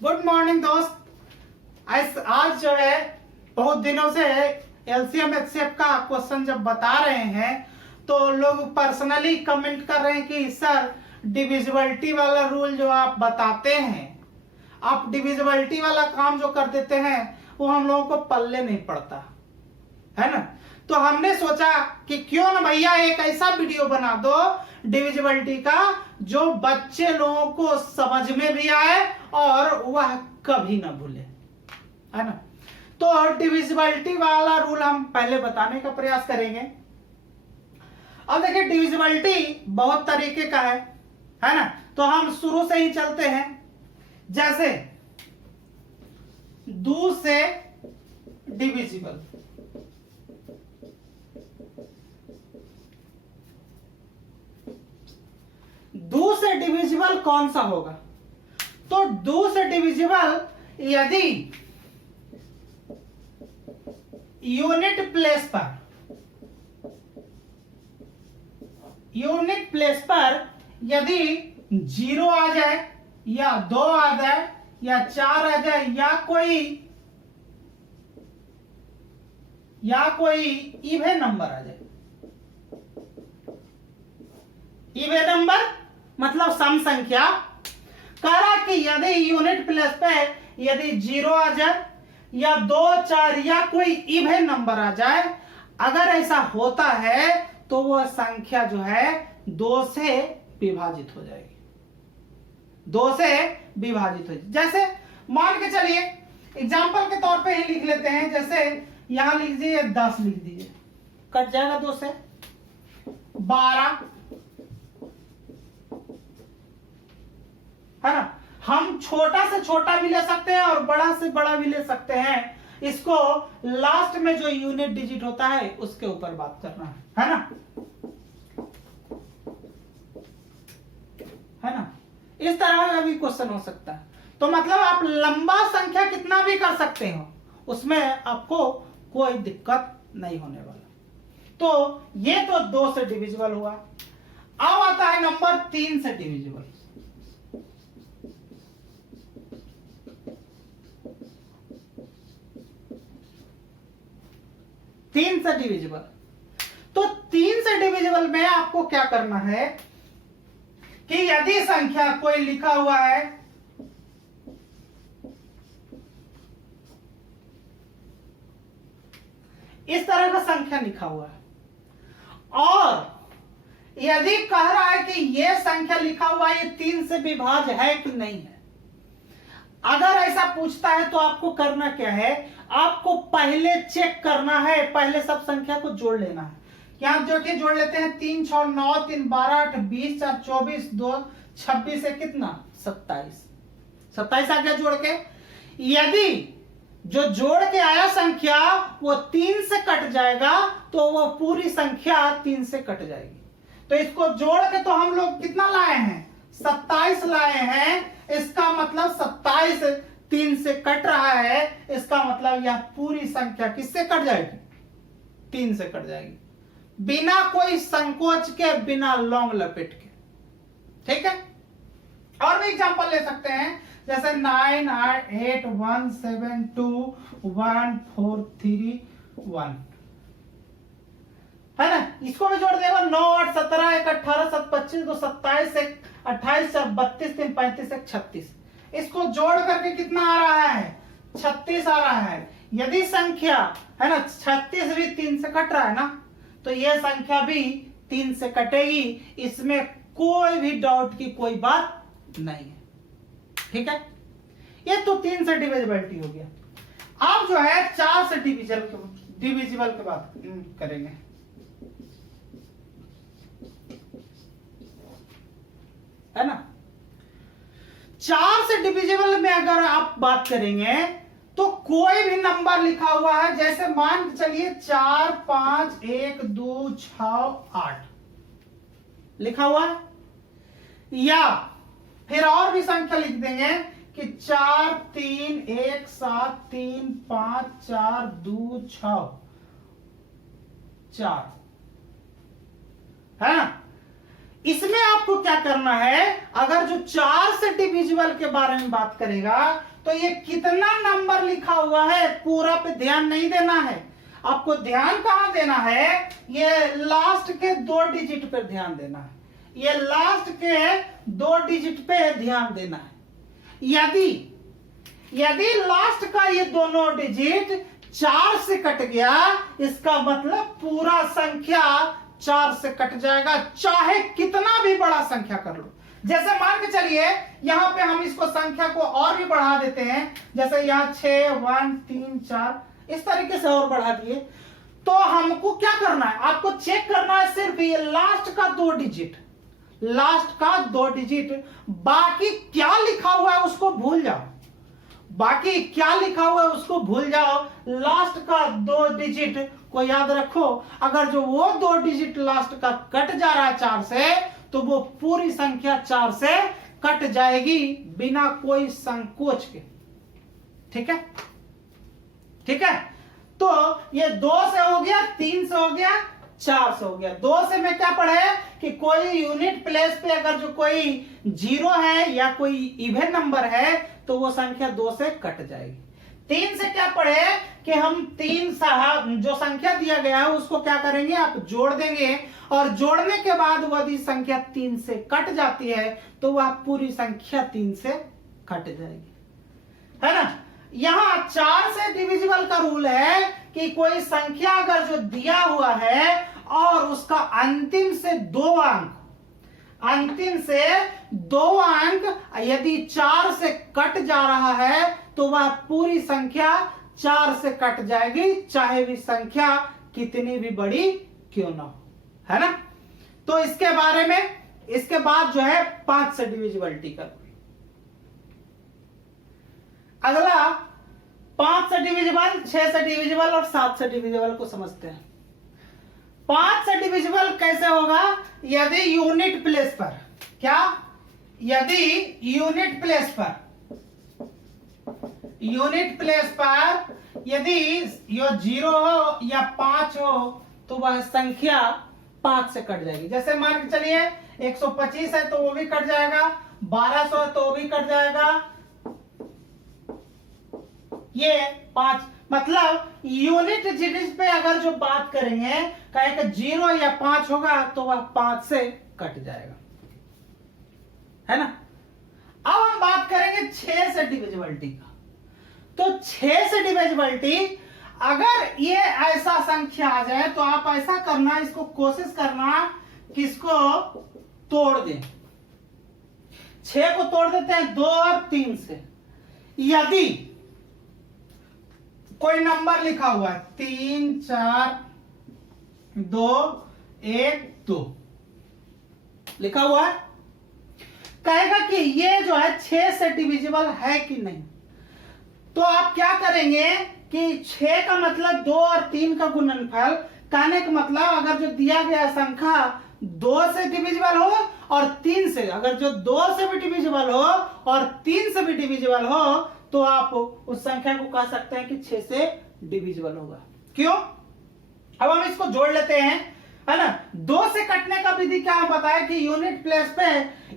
Good morning दोस्त। आज जो है बहुत दिनों से एलसीएम एचसीएफ का क्वेश्चन जब बता रहे हैं तो लोग पर्सनली कमेंट कर रहे हैं कि सर डिविजिबिलिटी वाला रूल जो आप बताते हैं, आप डिविजिबिलिटी वाला काम जो कर देते हैं वो हम लोगों को पल्ले नहीं पड़ता है ना। तो हमने सोचा कि क्यों ना भैया एक ऐसा वीडियो बना दो डिविजिबिलिटी का जो बच्चे लोगों को समझ में भी आए और वह कभी ना भूले, है ना। तो डिविजिबिलिटी वाला रूल हम पहले बताने का प्रयास करेंगे। अब देखिए डिविजिबिलिटी बहुत तरीके का है ना। तो हम शुरू से ही चलते हैं। जैसे 2 से डिविजिबल, 2 से डिविजिबल कौन सा होगा? तो 2 से डिविजिबल यदि यूनिट प्लेस पर यदि 0 आ जाए या 2 आ जाए या 4 आ जाए या कोई इवन नंबर आ जाए। इवन नंबर मतलब सम संख्या। कह रहा कि यदि यूनिट प्लेस पे यदि 0 आ जाए या 2, 4 या कोई इवन नंबर आ जाए, अगर ऐसा होता है तो वह संख्या जो है 2 से विभाजित हो जाएगी। 2 से विभाजित हो जाएगी। जैसे मान के चलिए एग्जांपल के तौर पे ही लिख लेते हैं। जैसे यहां लिख दीजिए 10 लिख दीजिए, कट जाएगा 2 से 12, है ना। हम छोटा से छोटा भी ले सकते हैं और बड़ा से बड़ा भी ले सकते हैं। इसको लास्ट में जो यूनिट डिजिट होता है उसके ऊपर बात करना है ना। इस तरह का भी क्वेश्चन हो सकता है। तो मतलब आप लंबा संख्या कितना भी कर सकते हो, उसमें आपको कोई दिक्कत नहीं होने वाला। तो ये तो 2 से डिविजिबल हुआ। अब आता है नंबर 3 से डिविजिबल। तीन से डिविजिबल। तो 3 से डिविजिबल में आपको क्या करना है कि यदि संख्या कोई लिखा हुआ है इस तरह का संख्या लिखा हुआ है और यदि कह रहा है कि यह संख्या लिखा हुआ है ये 3 से विभाज्य है कि नहीं है, अगर ऐसा पूछता है तो आपको करना क्या है, आपको पहले चेक करना है, पहले सब संख्या को जोड़ लेना है। यहां जो कि जोड़ लेते हैं 3 6 9 3 12 8 20 4 24 2 26 है कितना 27 आ गया जोड़ के। यदि जो जोड़ के आया संख्या वो 3 से कट जाएगा तो वो पूरी संख्या 3 से कट जाएगी। तो इसको जोड़ के तो हम लोग कितना लाए हैं 27 लाए हैं। इसका मतलब 27 3 से कट रहा है, इसका मतलब यह पूरी संख्या किससे कट जाएगी 3 से कट जाएगी, बिना कोई संकोच के, बिना लौंग लपेट के। ठीक है। और भी एग्जांपल ले सकते हैं जैसे 9 8 1 7 2 1 4 3 1, है ना। इसको भी जोड़ देगा 9 8 17 1 18 7 25 2 27 1 28 4 32 3 35 1 36। इसको जोड़ करके कितना आ रहा है 36 आ रहा है। यदि संख्या है ना 36 भी 3 से कट रहा है ना, तो यह संख्या भी 3 से कटेगी। इसमें कोई भी डाउट की कोई बात नहीं है। ठीक है। ये तो 3 से डिविजिबिलिटी हो गया। अब जो है 4 से डिविजिबल की बात करेंगे। है ना। 4 से डिविजिबल में अगर आप बात करेंगे तो कोई भी नंबर लिखा हुआ है, जैसे मान के चलिए 4 5 1 2 6 8 लिखा हुआ है, या फिर और भी संख्या लिख देंगे कि 4 3 1 7 3 5 4 2 6 4, है ना। इसमें आपको क्या करना है, अगर जो 4 से डिविजिबल के बारे में बात करेगा तो ये कितना नंबर लिखा हुआ है पूरा पे ध्यान नहीं देना है, आपको ध्यान कहां देना है, ये लास्ट के 2 डिजिट पर ध्यान देना है, ये लास्ट के 2 डिजिट पे ध्यान देना है। यदि लास्ट का ये दोनों डिजिट 4 से कट गया, इसका मतलब पूरा संख्या 4 से कट जाएगा, चाहे कितना भी बड़ा संख्या कर लो। जैसे मान के चलिए यहां पे हम इसको संख्या को और भी बढ़ा देते हैं, जैसे यहां 6 1 3 4 इस तरीके से और बढ़ा दिए, तो हमको क्या करना है, आपको चेक करना है सिर्फ ये लास्ट का 2 डिजिट, लास्ट का 2 डिजिट, बाकी क्या लिखा हुआ है उसको भूल जाओ, बाकी क्या लिखा हुआ है उसको भूल जाओ, लास्ट का 2 डिजिट को याद रखो। अगर जो वो 2 डिजिट लास्ट का कट जा रहा है 4 से, तो वो पूरी संख्या 4 से कट जाएगी बिना कोई संकोच के। ठीक है, ठीक है। तो ये 2 से हो गया, 3 से हो गया, 4 से हो गया। 2 से में क्या पढ़े कि कोई यूनिट प्लेस पे अगर जो कोई 0 है या कोई इवन नंबर है तो वो संख्या 2 से कट जाएगी। 3 से क्या पढ़े कि हम 3 जो संख्या दिया गया है उसको क्या करेंगे, आप जोड़ देंगे, और जोड़ने के बाद यदि संख्या 3 से कट जाती है तो वह पूरी संख्या 3 से कट जाएगी, है ना। यहां 4 से डिविजिबल का रूल है कि कोई संख्या अगर जो दिया हुआ है और उसका अंतिम से 2 अंक, अंतिम से 2 अंक यदि 4 से कट जा रहा है तो वह पूरी संख्या 4 से कट जाएगी, चाहे भी संख्या कितनी भी बड़ी क्यों ना हो, है ना। तो इसके बारे में, इसके बाद जो है 5 से डिविजिबिलिटी का। अगला 5 से डिविजिबल, 6 से डिविजिबल और 7 से डिविजिबल को समझते हैं। 5 से डिविजिबल कैसे होगा, यदि यूनिट प्लेस पर, क्या, यदि यूनिट प्लेस पर, यूनिट प्लेस पर यदि ये 0 हो या 5 हो तो वह संख्या 5 से कट जाएगी। जैसे मान के चलिए 125 है तो वो भी कट जाएगा, 1200 है तो वो भी कट जाएगा, ये 5, मतलब यूनिट डिजिट पे अगर जो बात करेंगे कहे कि 0 या 5 होगा तो वह 5 से कट जाएगा, है ना। अब हम बात करेंगे 6 से डिविजिबिलिटी का। तो 6 से डिविजिबिलिटी, अगर ये ऐसा संख्या आ जाए तो आप ऐसा करना, इसको कोशिश करना कि इसको तोड़ दें। 6 को तोड़ देते हैं 2 और 3 से। यदि कोई नंबर लिखा हुआ है 3 4 2 1 2 लिखा हुआ है, कहेगा कि ये जो है 6 से डिविजिबल है कि नहीं। तो आप क्या करेंगे कि 6 का मतलब 2 और 3 का गुणनफल, कहने का मतलब अगर जो दिया गया संख्या 2 से डिविजिबल हो और 3 से, अगर जो 2 से भी डिविजिबल हो और 3 से भी डिविजिबल हो तो आप उस संख्या को कह सकते हैं कि 6 से डिविजिबल होगा। क्यों, अब हम इसको जोड़ लेते हैं, है ना। 2 से कटने का विधि क्या है बताया कि यूनिट प्लेस पे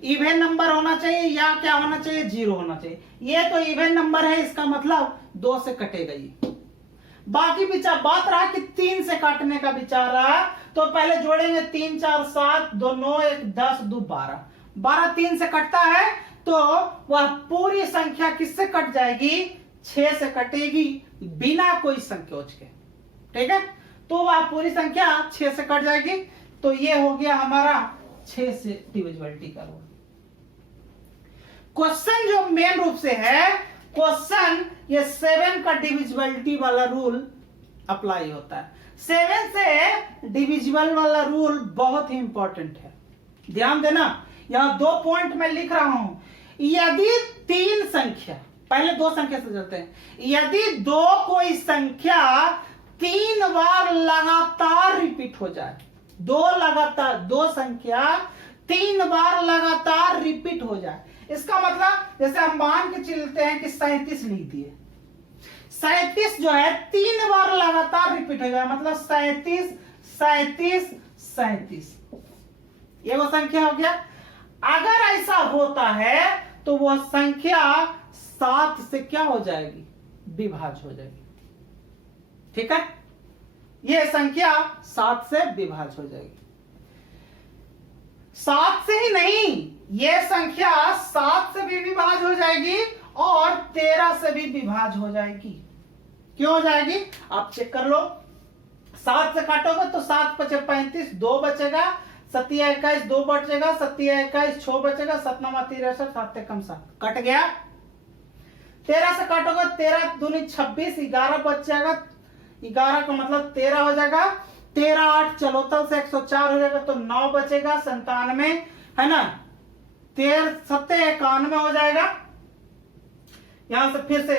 इवन नंबर होना चाहिए या क्या होना चाहिए, 0 होना चाहिए। ये तो इवन नंबर है, इसका मतलब 2 से कटेगा ये। बाकी विचार बात रहा कि 3 से काटने का विचार रहा, तो पहले जोड़ेंगे 3 4 7 2 9 1 10 2 12, 12 3 से कटता है तो वह पूरी संख्या किससे कट जाएगी, 6 से कटेगी बिना कोई संकोच के। ठीक है, तो वह पूरी संख्या 6 से कट जाएगी। तो ये हो गया हमारा 6 से डिविजिबिलिटी का रूल। क्वेश्चन जो मेन रूप से है, क्वेश्चन ये 7 का डिविजिबिलिटी वाला रूल अप्लाई होता है। 7 से डिविजिबल वाला रूल बहुत ही इंपॉर्टेंट है, ध्यान देना। यहां 2 पॉइंट मैं लिख रहा हूं। यदि 3 संख्या, पहले 2 संख्या से चलते हैं, यदि 2 कोई संख्या 3 बार लगातार रिपीट हो जाए, 2 संख्या 3 बार लगातार रिपीट हो जाए, इसका मतलब जैसे हम मान के चलते हैं कि 37 लिख दिए, 37 जो है 3 बार लगातार रिपीट हो जाए, मतलब 37 37 37, ये वो संख्या हो गया। अगर ऐसा होता है तो वह संख्या 7 से क्या हो जाएगी, विभाज्य हो जाएगी। ठीक है, यह संख्या 7 से विभाज्य हो जाएगी। 7 से ही नहीं, यह संख्या 7 से भी विभाज्य हो जाएगी और 13 से भी विभाज्य हो जाएगी। क्यों हो जाएगी, आप चेक कर लो। 7 से काटोगे तो 7 × 5 = 35, 2 बचेगा, 7 × 21 2 बचेगा, 7 × 21 6 बचेगा, 7 × 9 = 63, 7 × 1 = 7 कट गया। 13 से काटोगे 13 × 2 = 26, 11 बच जाएगा, 11 का मतलब 13 हो जाएगा। 13 8 चलोतल से 104 हो जाएगा तो 9 बचेगा, 97 है ना, 13 7 91 हो जाएगा। यहां से फिर से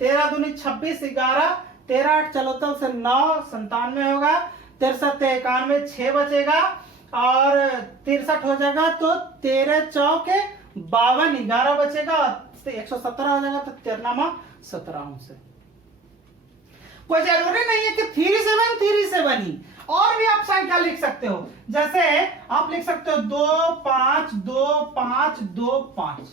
13 × 2 = 26, 11, 13 8 चलोतल से 9, 97 होगा, 13 7 91, 6 बचेगा और 63 हो जाएगा तो 13 चौक 52, 11 बचेगा, 117 हो जाएगा तो 13 17 से। कोई जरूरी नहीं है कि 37 ही, और भी आप संख्या लिख सकते हो। जैसे आप लिख सकते हो 2 5 2 5 2 5।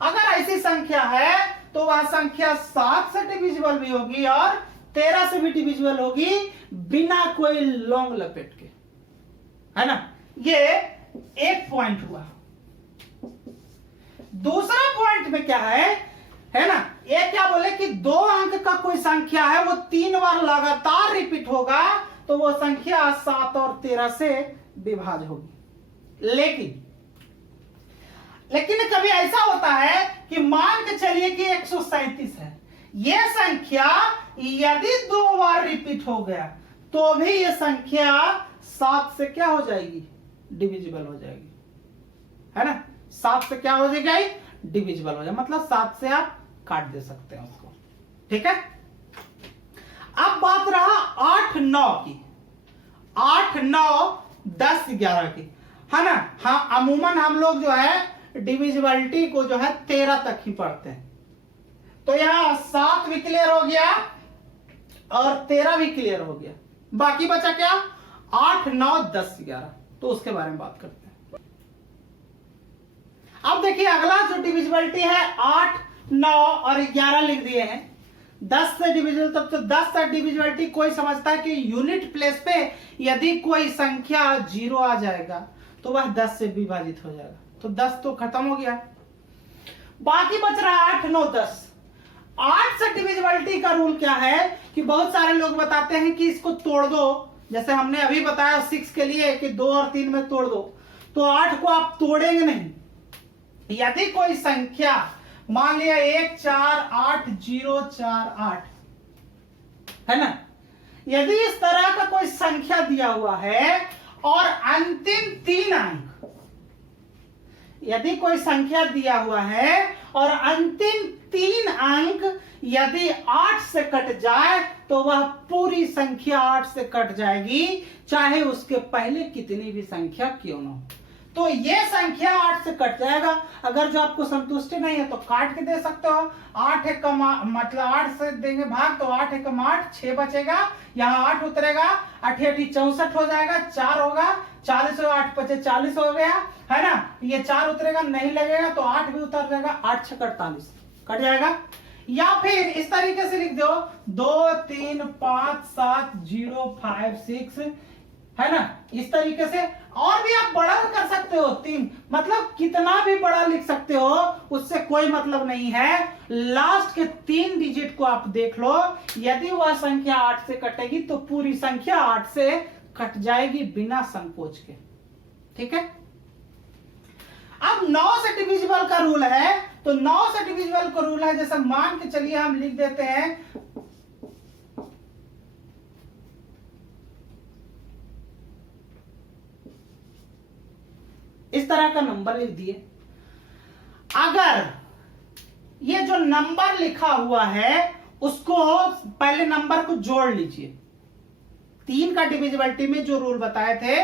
अगर ऐसी संख्या है तो वह संख्या 7 से डिविजिबल भी होगी और 13 से भी डिविजिबल होगी, बिना कोई लॉन्ग लपेट के, है ना। ये एक पॉइंट हुआ। दूसरा पॉइंट में क्या है ना, ये क्या बोले कि 2 अंक का कोई संख्या है वो 3 बार लगातार रिपीट होगा तो वो संख्या 7 और 13 से विभाज्य होगी। लेकिन कभी ऐसा होता है कि मान के चलिए कि 137 है, यह संख्या यदि 2 बार रिपीट हो गया तो भी यह संख्या 7 से क्या हो जाएगी, डिविजिबल हो जाएगी, है ना। 7 से क्या हो जाएगी, डिविजिबल हो जाएगा, मतलब 7 से आप काट दे सकते हैं उसको। ठीक है, अब बात रहा 8 9 की, 8 9 10 11 की, है ना। हाँ, अमूमन हम लोग जो है डिविजिबिलिटी को जो है 13 तक ही पढ़ते हैं, तो यहां 7 भी क्लियर हो गया और 13 भी क्लियर हो गया, बाकी बचा क्या, 8 9 10 11। तो उसके बारे में बात करते हैं। अब देखिए अगला जो डिविजिबिलिटी है 8 9 और 11 लिख दिए हैं। 10 से डिविजिबल, तब तो 10 से डिविजिबिलिटी कोई समझता है कि यूनिट प्लेस पे यदि कोई संख्या 0 आ जाएगा तो वह 10 से विभाजित हो जाएगा, तो 10 तो खत्म हो गया। बाकी बच रहा है 8 9 10। 8 से डिविजिबिलिटी का रूल क्या है कि बहुत सारे लोग बताते हैं कि इसको तोड़ दो, जैसे हमने अभी बताया 6 के लिए कि 2 और 3 में तोड़ दो, तो 8 को आप तोड़ेंगे नहीं। यदि कोई संख्या मान लिया 1 4 8 0 4 8 है ना, यदि इस तरह का कोई संख्या दिया हुआ है और अंतिम 3 अंक, यदि कोई संख्या दिया हुआ है और अंतिम 3 अंक यदि 8 से कट जाए तो वह पूरी संख्या 8 से कट जाएगी, चाहे उसके पहले कितनी भी संख्या क्यों न हो। तो ये संख्या 8 से कट जाएगा। अगर जो आपको संतुष्टि नहीं है तो काट के दे सकते हो। 8 एक कम, मतलब 8 से देंगे भाग तो 8 एक कम 8, 6 बचेगा, यहाँ 8 उतरेगा, 8 8 64 हो जाएगा, 4 होगा, 40 हो, 8 5 40 हो गया, है ना। ये 4 उतरेगा, नहीं लगेगा तो 8 भी उतर जाएगा, 8 6 48 कट जाएगा। या फिर इस तरीके से लिख दो 2 3 5 7 0 5 6, है ना। इस तरीके से और भी आप बड़ा कर सकते हो, 3, मतलब कितना भी बड़ा लिख सकते हो, उससे कोई मतलब नहीं है। लास्ट के 3 डिजिट को आप देख लो, यदि वह संख्या 8 से कटेगी तो पूरी संख्या 8 से कट जाएगी बिना संकोच के। ठीक है, अब 9 से डिविजिबल का रूल है, तो 9 से डिविजिबल का रूल है, जैसे मान के चलिए हम लिख देते हैं इस तरह का नंबर लिख दिए। अगर ये जो नंबर लिखा हुआ है उसको पहले नंबर को जोड़ लीजिए। 3 का डिविजिबिलिटी में जो रूल बताए थे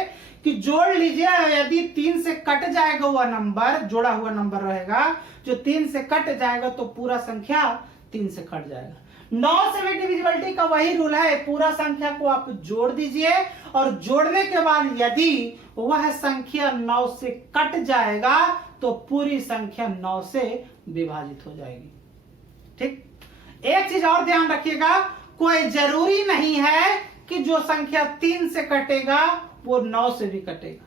कि जोड़ लीजिए, यदि 3 से कट जाएगा वह नंबर, जोड़ा हुआ नंबर रहेगा, जो 3 से कट जाएगा तो पूरा संख्या 3 से कट जाएगा। 9 से भी डिविजिबिलिटी का वही रूल है, पूरा संख्या को आप जोड़ दीजिए और जोड़ने के बाद यदि वह संख्या 9 से कट जाएगा तो पूरी संख्या 9 से विभाजित हो जाएगी। ठीक, एक चीज और ध्यान रखिएगा, कोई जरूरी नहीं है कि जो संख्या 3 से कटेगा वो 9 से भी कटेगा,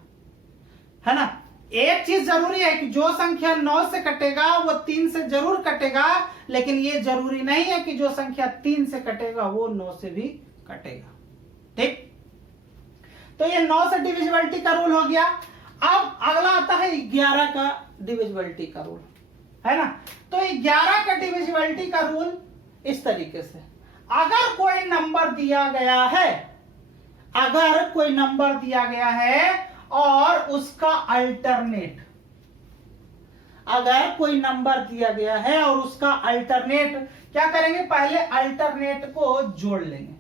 है ना। एक चीज जरूरी है कि जो संख्या 9 से कटेगा वो 3 से जरूर कटेगा, लेकिन ये जरूरी नहीं है कि जो संख्या 3 से कटेगा वो 9 से भी कटेगा। ठीक, तो ये 9 से डिविजिबिलिटी का रूल हो गया। अब अगला आता है 11 का डिविजिबिलिटी का रूल, है ना। तो 11 का डिविजिबिलिटी का रूल इस तरीके से, अगर कोई नंबर दिया गया है, अगर कोई नंबर दिया गया है और उसका अल्टरनेट, अगर कोई नंबर दिया गया है और उसका अल्टरनेट, क्या करेंगे, पहले अल्टरनेट को जोड़ लेंगे।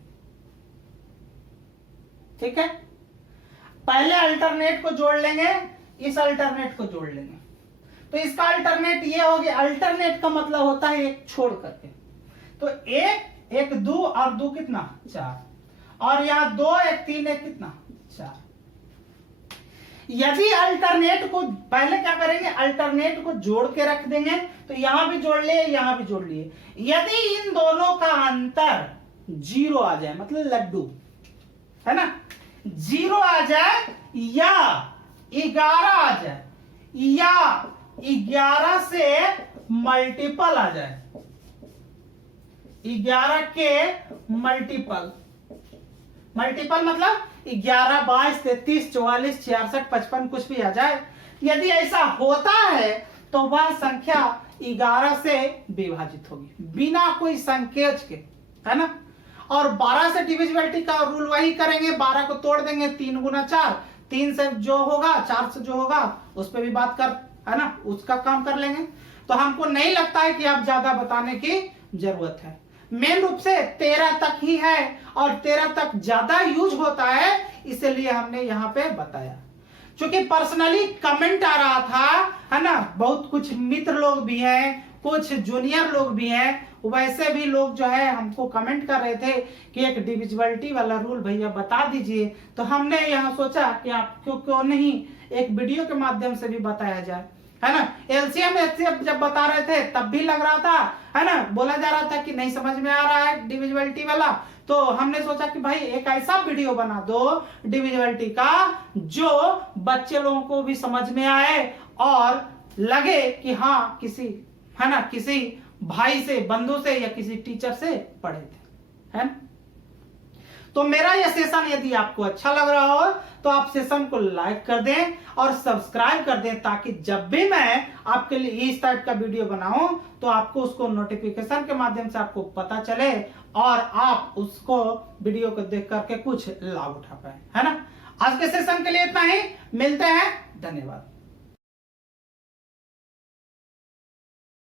ठीक है, पहले अल्टरनेट को जोड़ लेंगे, इस अल्टरनेट को जोड़ लेंगे। तो इसका अल्टरनेट ये हो गया, अल्टरनेट का मतलब होता है एक छोड़ करके, तो एक 2 और 2 कितना 4, और यहां 2 1 3 1 कितना 4। यदि अल्टरनेट को पहले क्या करेंगे, अल्टरनेट को जोड़ के रख देंगे, तो यहां भी जोड़ लिए, यहां भी जोड़ लिए। यदि इन दोनों का अंतर 0 आ जाए, मतलब लड्डू, है ना, 0 आ जाए या 11 आ जाए या 11 से मल्टीपल आ जाए, 11 के मल्टीपल मतलब 11 22 33 44 66 55 कुछ भी आ जाए। यदि ऐसा होता है तो वह संख्या 11 से विभाजित होगी बिना कोई संकेत के, है ना। और 12 से डिविजिबिलिटी का रूल वही करेंगे, 12 को तोड़ देंगे 3 गुना 4, 3 से जो होगा 4 से जो होगा उस पर भी बात कर, है ना, उसका काम कर लेंगे। तो हमको नहीं लगता है कि आप ज्यादा बताने की जरूरत है। मेन रूप से 13 तक ही है और 13 तक ज्यादा यूज होता है, इसलिए हमने यहाँ पे बताया। क्योंकि पर्सनली कमेंट आ रहा था, है ना, बहुत कुछ मित्र लोग भी हैं, कुछ जूनियर लोग भी हैं, वैसे भी लोग जो है हमको कमेंट कर रहे थे कि एक डिविजिबिलिटी वाला रूल भैया बता दीजिए। तो हमने यहाँ सोचा कि आपको क्यों नहीं एक वीडियो के माध्यम से भी बताया जाए, है ना। एलसीएम एचसीएफ जब बता रहे थे तब भी लग रहा था, है ना, बोला जा रहा था कि नहीं समझ में आ रहा है डिविजिबिलिटी वाला। तो हमने सोचा कि भाई एक ऐसा वीडियो बना दो डिविजिबिलिटी का जो बच्चे लोगों को भी समझ में आए और लगे कि हाँ किसी, है ना, किसी भाई से, बंधु से या किसी टीचर से पढ़े थे, है ना। तो मेरा यह सेशन यदि आपको अच्छा लग रहा हो तो आप सेशन को लाइक कर दें और सब्सक्राइब कर दें, ताकि जब भी मैं आपके लिए इस टाइप का वीडियो बनाऊं तो आपको उसको नोटिफिकेशन के माध्यम से आपको पता चले और आप उसको वीडियो को देख करके कुछ लाभ उठा पाए, है ना। आज के सेशन के लिए इतना ही, मिलते हैं, धन्यवाद।